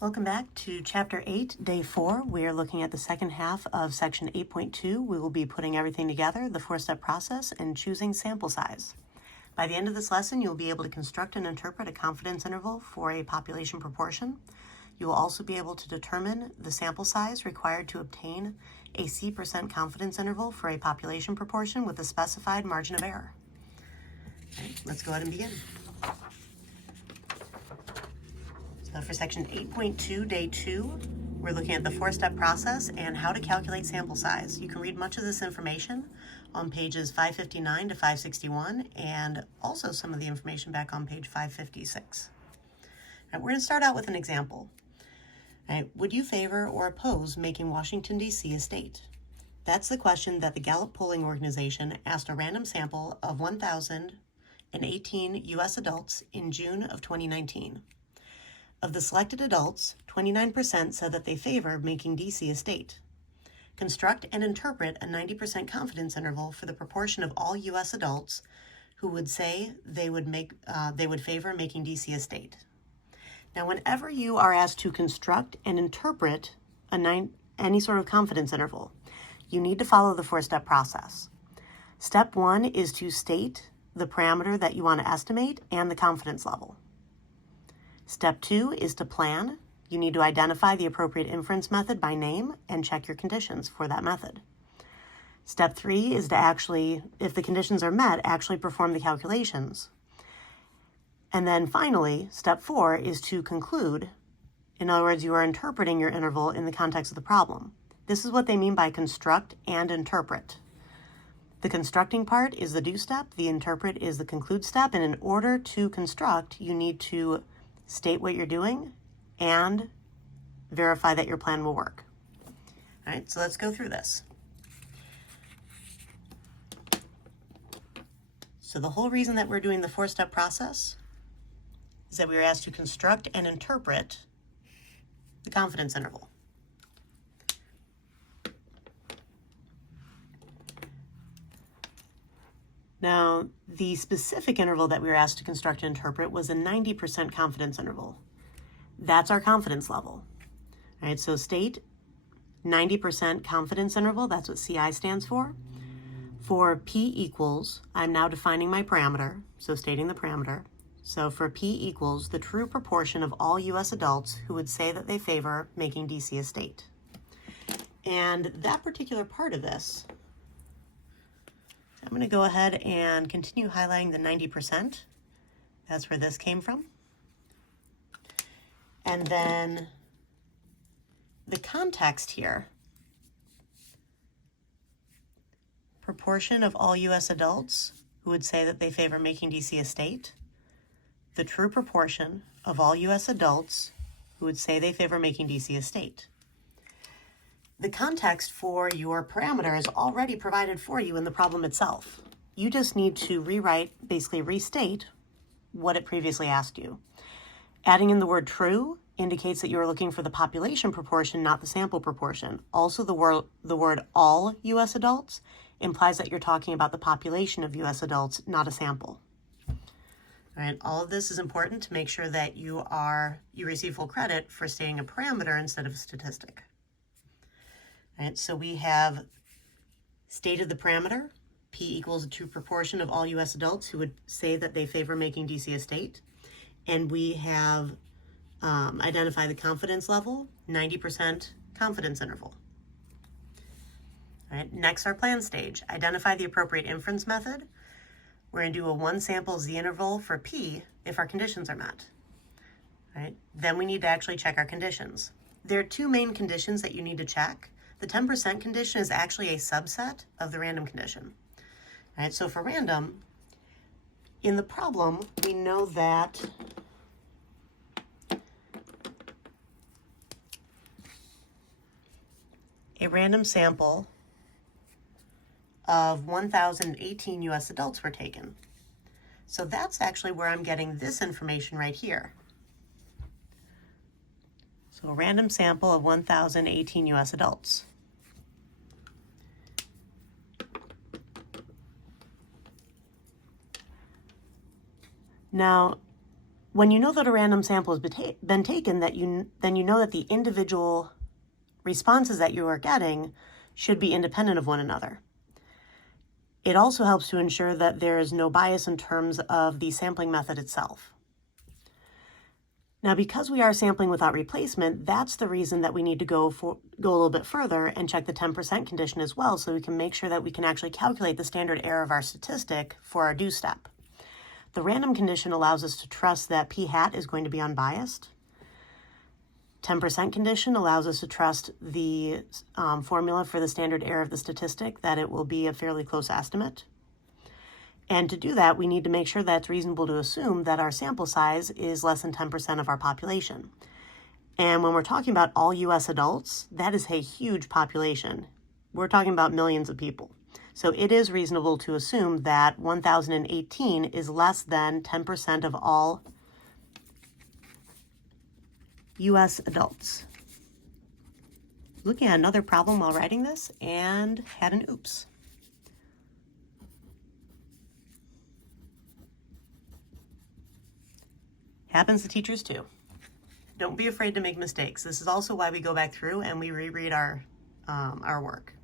Welcome back to Chapter 8, Day 4. We are looking at the second half of Section 8.2. We will be putting everything together, the four-step process, and choosing sample size. By the end of this lesson, you'll be able to construct and interpret a confidence interval for a population proportion. You will also be able to determine the sample size required to obtain a C% confidence interval for a population proportion with a specified margin of error. Okay, let's go ahead and begin. So for Section 8.2, Day 2, we're looking at the four-step process and how to calculate sample size. You can read much of this information on pages 559 to 561 and also some of the information back on page 556. Right, we're going to start out with an example. Right, would you favor or oppose making Washington, D.C. a state? That's the question that the Gallup Polling Organization asked a random sample of 1,018 U.S. adults in June of 2019. Of the selected adults, 29% said that they favor making D.C. a state. Construct and interpret a 90% confidence interval for the proportion of all U.S. adults who would say they would favor making D.C. a state. Now, whenever you are asked to construct and interpret any sort of confidence interval, you need to follow the four-step process. Step 1 is to state the parameter that you want to estimate and the confidence level. Step 2 is to plan. You need to identify the appropriate inference method by name and check your conditions for that method. Step 3 is to actually, if the conditions are met, actually perform the calculations. And then finally, step 4 is to conclude. In other words, you are interpreting your interval in the context of the problem. This is what they mean by construct and interpret. The constructing part is the do step, the interpret is the conclude step, and in order to construct, you need to state what you're doing and verify that your plan will work. All right, so let's go through this. So the whole reason that we're doing the four-step process is that we were asked to construct and interpret the confidence interval. Now, the specific interval that we were asked to construct and interpret was a 90% confidence interval. That's our confidence level. All right, so state 90% confidence interval, that's what CI stands for. For P equals, I'm now defining my parameter, so stating the parameter. So for P equals the true proportion of all U.S. adults who would say that they favor making D.C. a state. And that particular part of this, I'm going to go ahead and continue highlighting the 90%. That's where this came from. And then the context here, proportion of all U.S. adults who would say that they favor making D.C. a state, the true proportion of all U.S. adults who would say they favor making D.C. a state. The context for your parameter is already provided for you in the problem itself. You just need to rewrite, basically restate what it previously asked you. Adding in the word true indicates that you're looking for the population proportion, not the sample proportion. Also, the word all U.S. adults implies that you're talking about the population of U.S. adults, not a sample. All right, all of this is important to make sure that you receive full credit for stating a parameter instead of a statistic. All right, so we have stated the parameter. P equals a true proportion of all U.S. adults who would say that they favor making D.C. a state. And we have identified the confidence level, 90% confidence interval. All right, next, our plan stage. Identify the appropriate inference method. We're going to do a one sample Z interval for P if our conditions are met. All right, then we need to actually check our conditions. There are two main conditions that you need to check. The 10% condition is actually a subset of the random condition. All right, so for random, in the problem, we know that a random sample of 1,018 U.S. adults were taken. So that's actually where I'm getting this information right here. So a random sample of 1,018 U.S. adults. Now, When you know that a random sample has been taken, then you know that the individual responses that you are getting should be independent of one another. It also helps to ensure that there is no bias in terms of the sampling method itself. Now, because we are sampling without replacement, that's the reason that we need to go a little bit further and check the 10% condition as well, so we can make sure that we can actually calculate the standard error of our statistic for our do step. The random condition allows us to trust that p hat is going to be unbiased. 10% condition allows us to trust the formula for the standard error of the statistic, that it will be a fairly close estimate. And to do that, we need to make sure that it's reasonable to assume that our sample size is less than 10% of our population. And when we're talking about all US adults, that is a huge population. We're talking about millions of people. So it is reasonable to assume that 1,018 is less than 10% of all US adults. Looking at another problem while writing this and had an oops. Happens to teachers too. Don't be afraid to make mistakes. This is also why we go back through and we reread our work.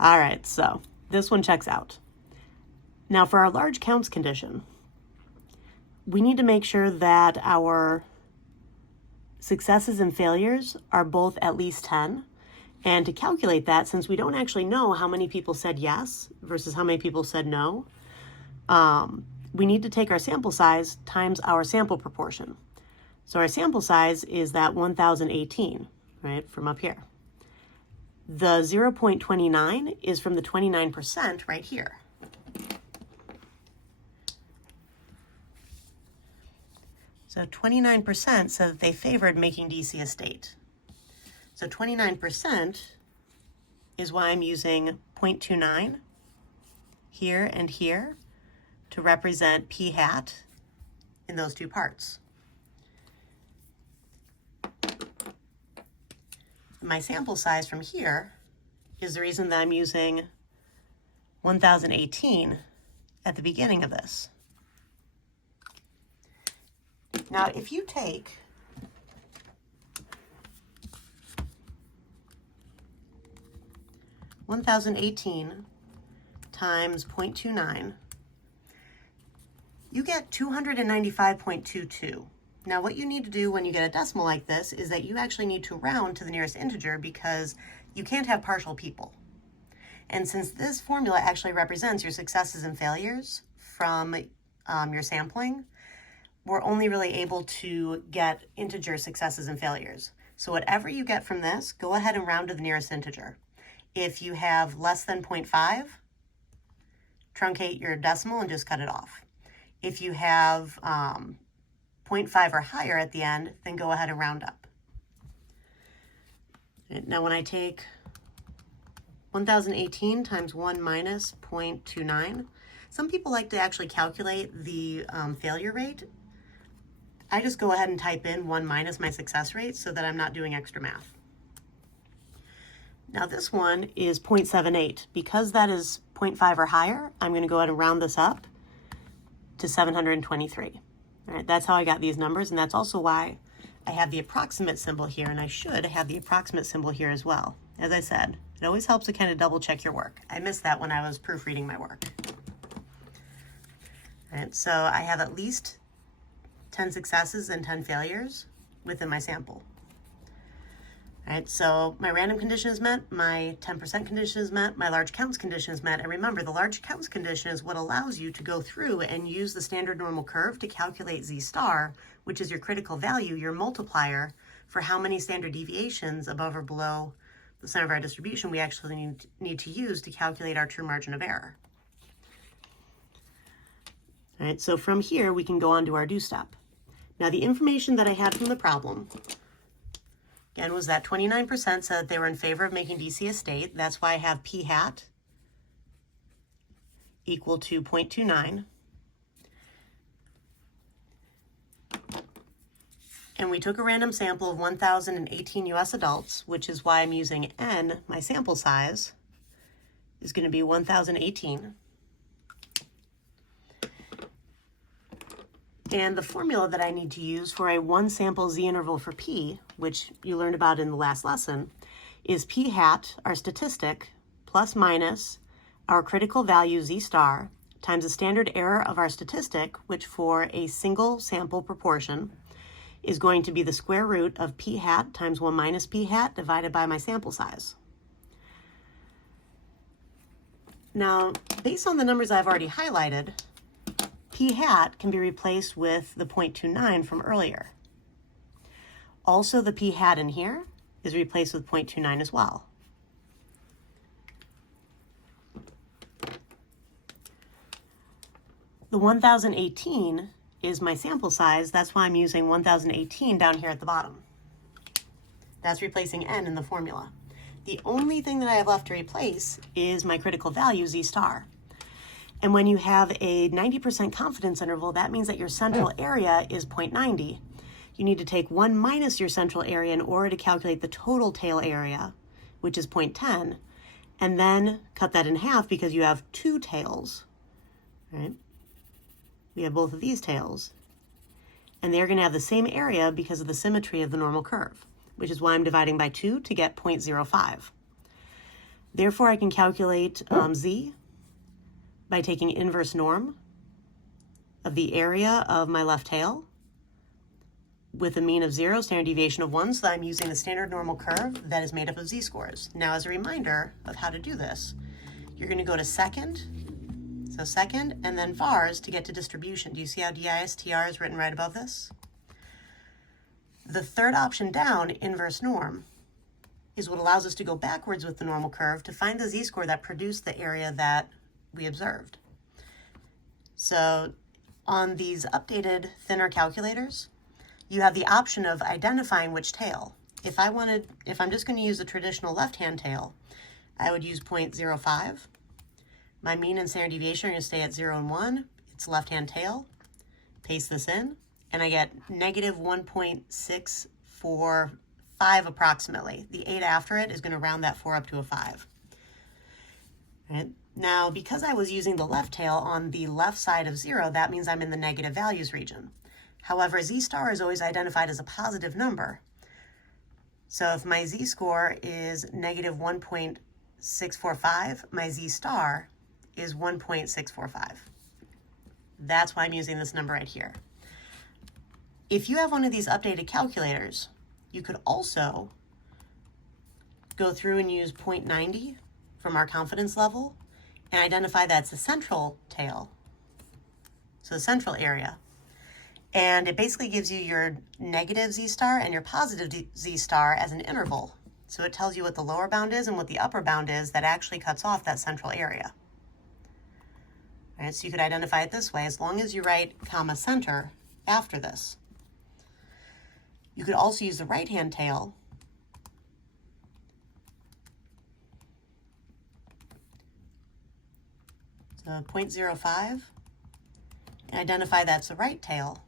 All right, so this one checks out. Now for our large counts condition, we need to make sure that our successes and failures are both at least 10. And to calculate that, since we don't actually know how many people said yes versus how many people said no, we need to take our sample size times our sample proportion. So our sample size is that 1,018, right, from up here. The 0.29 is from the 29% right here. So 29% said that they favored making DC a state. So 29% is why I'm using 0.29 here and here to represent p hat in those two parts. My sample size from here is the reason that I'm using 1,018 at the beginning of this. Now, if you take (1,018) times 0.29, you get 295.22. Now, what you need to do when you get a decimal like this is that you actually need to round to the nearest integer, because you can't have partial people. And since this formula actually represents your successes and failures from your sampling, we're only really able to get integer successes and failures. So whatever you get from this, go ahead and round to the nearest integer. If you have less than 0.5, truncate your decimal and just cut it off. If you have 0.5 or higher at the end, then go ahead and round up. Now when I take 1,018 times 1 minus 0.29, some people like to actually calculate the failure rate. I just go ahead and type in 1 minus my success rate so that I'm not doing extra math. Now this one is 0.78. Because that is 0.5 or higher, I'm going to go ahead and round this up to 723. All right, that's how I got these numbers, and that's also why I have the approximate symbol here, and I should have the approximate symbol here as well. As I said, it always helps to kind of double check your work. I missed that when I was proofreading my work. All right, so I have at least 10 successes and 10 failures within my sample. All right, so my random condition is met, my 10% condition is met, my large counts condition is met. And remember, the large counts condition is what allows you to go through and use the standard normal curve to calculate Z star, which is your critical value, your multiplier for how many standard deviations above or below the center of our distribution we actually need to use to calculate our true margin of error. All right, so from here, we can go on to our do step. Now, the information that I had from the problem, again, was that 29% said that they were in favor of making DC a state. That's why I have p hat equal to 0.29. And we took a random sample of 1,018 US adults, which is why I'm using N. My sample size is going to be 1,018. And the formula that I need to use for a one sample z interval for p, which you learned about in the last lesson, is p hat, our statistic, plus minus our critical value z star times the standard error of our statistic, which for a single sample proportion is going to be the square root of p hat times 1 minus p hat divided by my sample size. Now, based on the numbers I've already highlighted, p hat can be replaced with the 0.29 from earlier. Also, the p hat in here is replaced with 0.29 as well. The 1018 is my sample size. That's why I'm using 1018 down here at the bottom. That's replacing n in the formula. The only thing that I have left to replace is my critical value, z star. And when you have a 90% confidence interval, that means that your central area is 0.90. You need to take 1 minus your central area in order to calculate the total tail area, which is 0.10, and then cut that in half because you have two tails, right? We have both of these tails, and they're going to have the same area because of the symmetry of the normal curve, which is why I'm dividing by 2 to get 0.05. Therefore, I can calculate z by taking inverse norm of the area of my left tail with a mean of 0, standard deviation of 1, so I'm using the standard normal curve that is made up of z-scores. Now, as a reminder of how to do this, you're going to go to second, so second, and then vars to get to distribution. Do you see how DISTR is written right above this? The third option down, inverse norm, is what allows us to go backwards with the normal curve to find the z-score that produced the area that we observed. So on these updated thinner calculators, you have the option of identifying which tail. If I'm just going to use the traditional left-hand tail, I would use 0.05. My mean and standard deviation are going to stay at 0 and 1. It's left-hand tail. Paste this in, and I get negative 1.645 approximately. The 8 after it is going to round that 4 up to a 5. Right? Now, because I was using the left tail on the left side of 0, that means I'm in the negative values region. However, z star is always identified as a positive number. So if my z-score is negative 1.645, my z star is 1.645. That's why I'm using this number right here. If you have one of these updated calculators, you could also go through and use 0.90 from our confidence level and identify that's the central tail, so the central area. And it basically gives you your negative z-star and your positive z-star as an interval. So it tells you what the lower bound is and what the upper bound is that actually cuts off that central area. All right, so you could identify it this way as long as you write comma center after this. You could also use the right-hand tail so 0.05 and identify that's the right tail,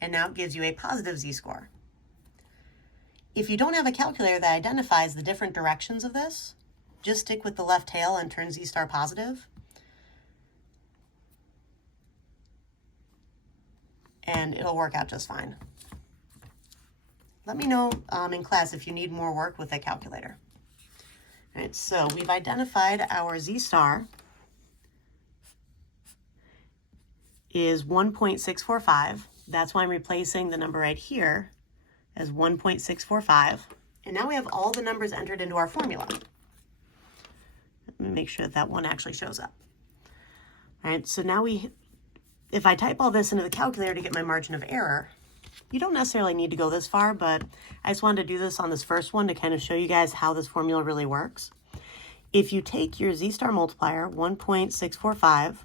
and now it gives you a positive z-score. If you don't have a calculator that identifies the different directions of this, just stick with the left tail and turn z-star positive, and it'll work out just fine. Let me know in class if you need more work with a calculator. All right, so we've identified our z-star is 1.645. That's why I'm replacing the number right here as 1.645. And now we have all the numbers entered into our formula. Let me make sure that that one actually shows up. All right, so now if I type all this into the calculator to get my margin of error, you don't necessarily need to go this far, but I just wanted to do this on this first one to kind of show you guys how this formula really works. If you take your z-star multiplier, 1.645,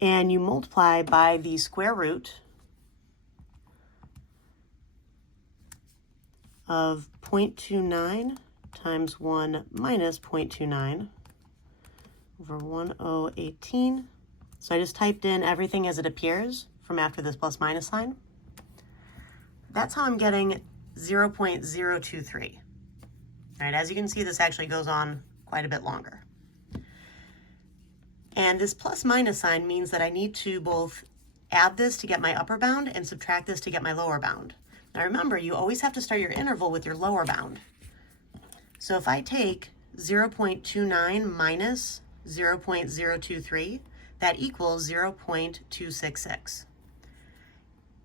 and you multiply by the square root of 0.29 times 1 minus 0.29 over 1018. So I just typed in everything as it appears from after this plus minus sign. That's how I'm getting 0.023. All right, as you can see, this actually goes on quite a bit longer. And this plus minus sign means that I need to both add this to get my upper bound and subtract this to get my lower bound. Now remember, you always have to start your interval with your lower bound. So if I take 0.29 minus 0.023, that equals 0.266.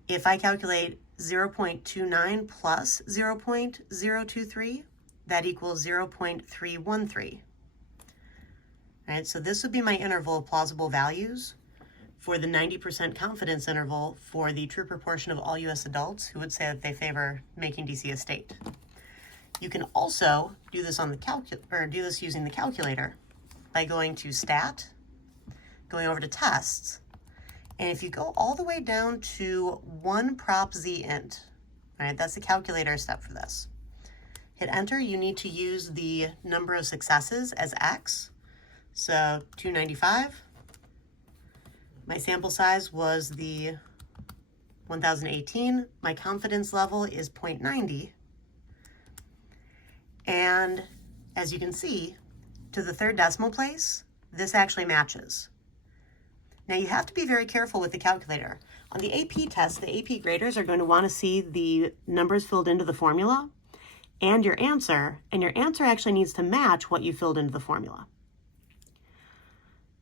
If I calculate 0.29 plus 0.023, that equals 0.313. All right, so this would be my interval of plausible values for the 90% confidence interval for the true proportion of all U.S. adults who would say that they favor making D.C. a state. You can also do this on the do this using the calculator by going to Stat, going over to Tests, and if you go all the way down to 1 prop z int, all right, that's the calculator step for this. Hit Enter. You need to use the number of successes as x, so 295. My sample size was the 1018. My confidence level is 0.90. And as you can see, to the third decimal place, this actually matches. Now you have to be very careful with the calculator. On the AP test, the AP graders are going to want to see the numbers filled into the formula and your answer actually needs to match what you filled into the formula.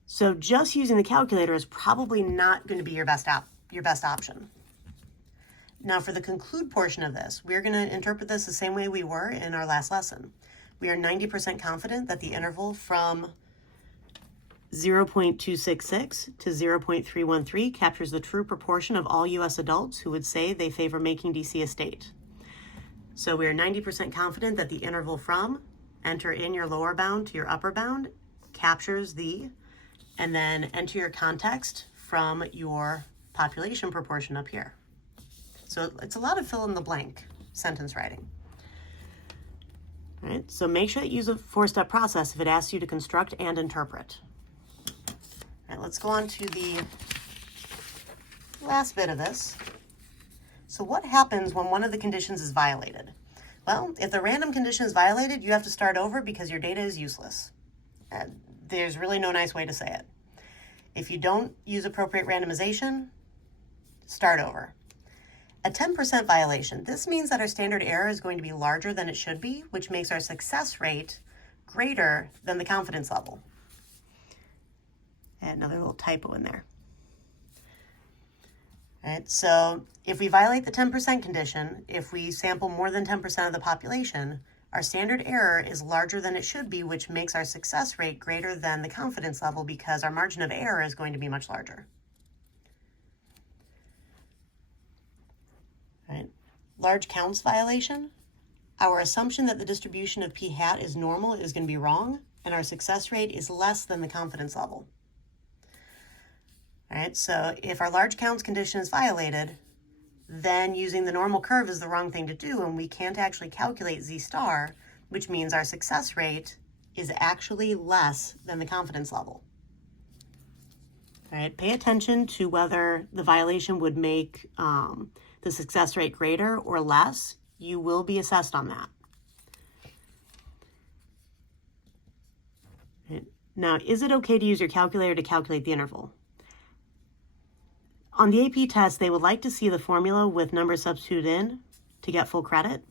So just using the calculator is probably not going to be your best option. Now for the conclude portion of this, we're going to interpret this the same way we were in our last lesson. We are 90% confident that the interval from 0.266 to 0.313 captures the true proportion of all U.S. adults who would say they favor making D.C. a state. So we are 90% confident that the interval from, enter in your lower bound to your upper bound, captures the, and then enter your context from your population proportion up here. So it's a lot of fill in the blank sentence writing. All right, so make sure that you use a 4-step process if it asks you to construct and interpret. All right, let's go on to the last bit of this. So what happens when one of the conditions is violated? Well, if the random condition is violated, you have to start over because your data is useless. There's really no nice way to say it. If you don't use appropriate randomization, start over. A 10% violation, this means that our standard error is going to be larger than it should be, which makes our success rate greater than the confidence level. And another little typo in there. All right, so if we violate the 10% condition, if we sample more than 10% of the population, our standard error is larger than it should be, which makes our success rate greater than the confidence level because our margin of error is going to be much larger. All right. Large counts violation. Our assumption that the distribution of p hat is normal is going to be wrong, and our success rate is less than the confidence level. All right, so if our large counts condition is violated, then using the normal curve is the wrong thing to do, and we can't actually calculate z star, which means our success rate is actually less than the confidence level. All right, pay attention to whether the violation would make the success rate greater or less. You will be assessed on that. Right. Now, is it okay to use your calculator to calculate the interval? On the AP test, they would like to see the formula with numbers substituted in to get full credit.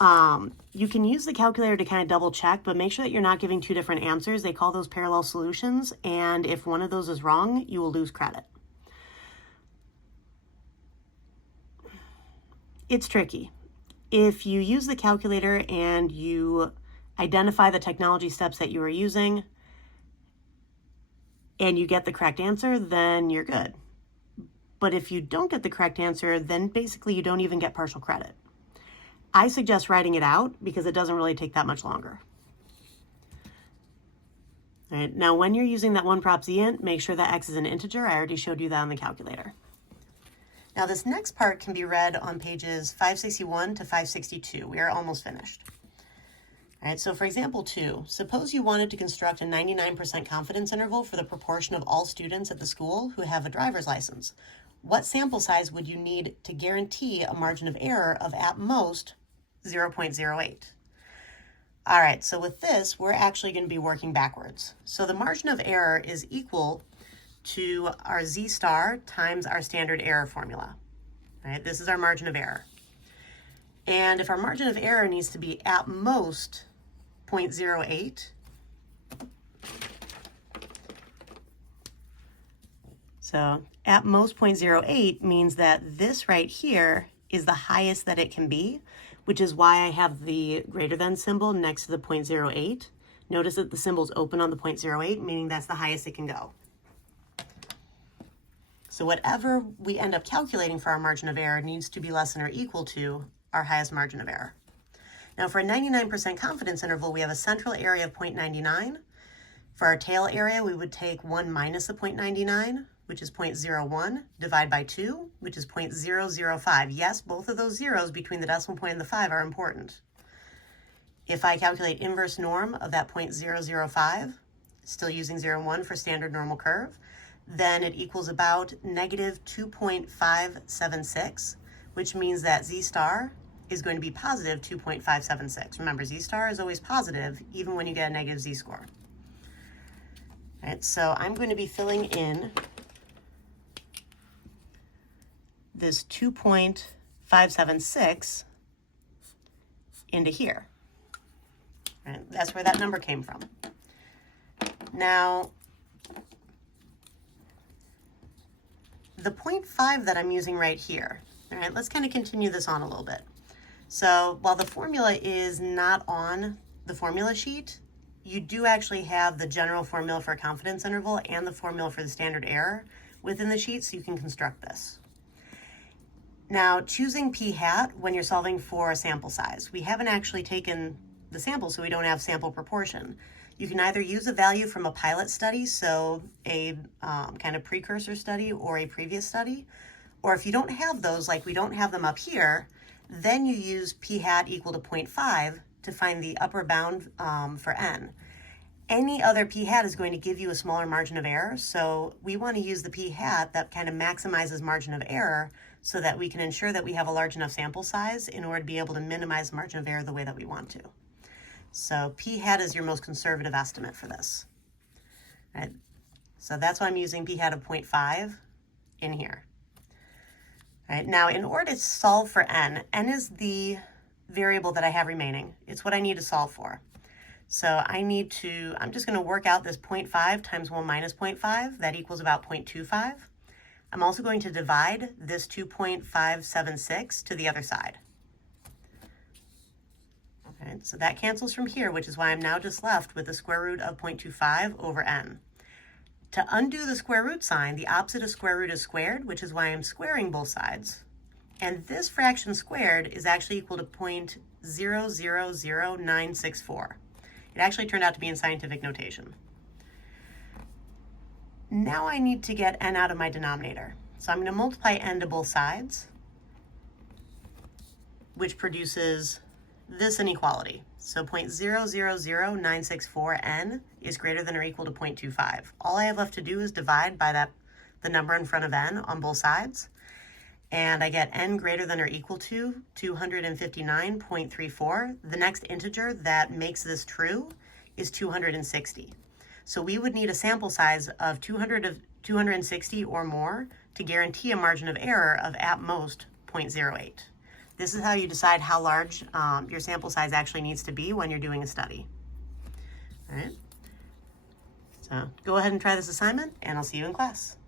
You can use the calculator to kind of double check, but make sure that you're not giving two different answers. They call those parallel solutions, and if one of those is wrong, you will lose credit. It's tricky. If you use the calculator and you identify the technology steps that you are using and you get the correct answer, then you're good. But if you don't get the correct answer, then basically you don't even get partial credit. I suggest writing it out because it doesn't really take that much longer. All right, now when you're using that 1 prop z int, make sure that x is an integer. I already showed you that on the calculator. Now this next part can be read on pages 561 to 562. We are almost finished. All right, so for example 2, suppose you wanted to construct a 99% confidence interval for the proportion of all students at the school who have a driver's license. What sample size would you need to guarantee a margin of error of at most 0.08? All right, so with this, we're actually going to be working backwards. So the margin of error is equal to our z star times our standard error formula. Right? This is our margin of error. And if our margin of error needs to be at most 0.08, so at most 0.08 means that this right here is the highest that it can be, which is why I have the greater than symbol next to the 0.08. Notice that the symbol's open on the 0.08, meaning that's the highest it can go. So whatever we end up calculating for our margin of error needs to be less than or equal to our highest margin of error. Now for a 99% confidence interval, we have a central area of 0.99. For our tail area, we would take 1 minus the 0.99, which is 0.01, divide by 2, which is 0.005. Yes, both of those zeros between the decimal point and the 5 are important. If I calculate inverse norm of that 0.005, still using 0 and 1 for standard normal curve, then it equals about negative 2.576, which means that z star is going to be positive 2.576. Remember, z star is always positive even when you get a negative z-score. All right, so I'm going to be filling in this 2.576 into here. Right, that's where that number came from. Now, the 0.5 that I'm using right here, all right, let's kind of continue this on a little bit. So while the formula is not on the formula sheet, you do actually have the general formula for a confidence interval and the formula for the standard error within the sheet, so you can construct this. Now, choosing p hat when you're solving for a sample size, we haven't actually taken the sample, so we don't have sample proportion. You can either use a value from a pilot study, so a kind of precursor study or a previous study, or if you don't have those, like we don't have them up here, then you use p hat equal to 0.5 to find the upper bound for n. Any other p hat is going to give you a smaller margin of error, so we want to use the p hat that kind of maximizes margin of error so that we can ensure that we have a large enough sample size in order to be able to minimize margin of error the way that we want to. So p hat is your most conservative estimate for this. Right? So that's why I'm using p hat of 0.5 in here. Right? Now, in order to solve for n is the variable that I have remaining. It's what I need to solve for. So I'm just going to work out this 0.5 times 1 minus 0.5. That equals about 0.25. I'm also going to divide this 2.576 to the other side. Okay, so that cancels from here, which is why I'm now just left with the square root of 0.25 over n. To undo the square root sign, the opposite of square root is squared, which is why I'm squaring both sides. And this fraction squared is actually equal to 0.000964. It actually turned out to be in scientific notation. Now I need to get n out of my denominator. So I'm going to multiply n to both sides, which produces this inequality. So 0.000964n is greater than or equal to 0.25. All I have left to do is divide by the number in front of n on both sides, and I get n greater than or equal to 259.34. The next integer that makes this true is 260. So we would need a sample size of 260 or more to guarantee a margin of error of at most 0.08. This is how you decide how large your sample size actually needs to be when you're doing a study. All right. So go ahead and try this assignment, and I'll see you in class.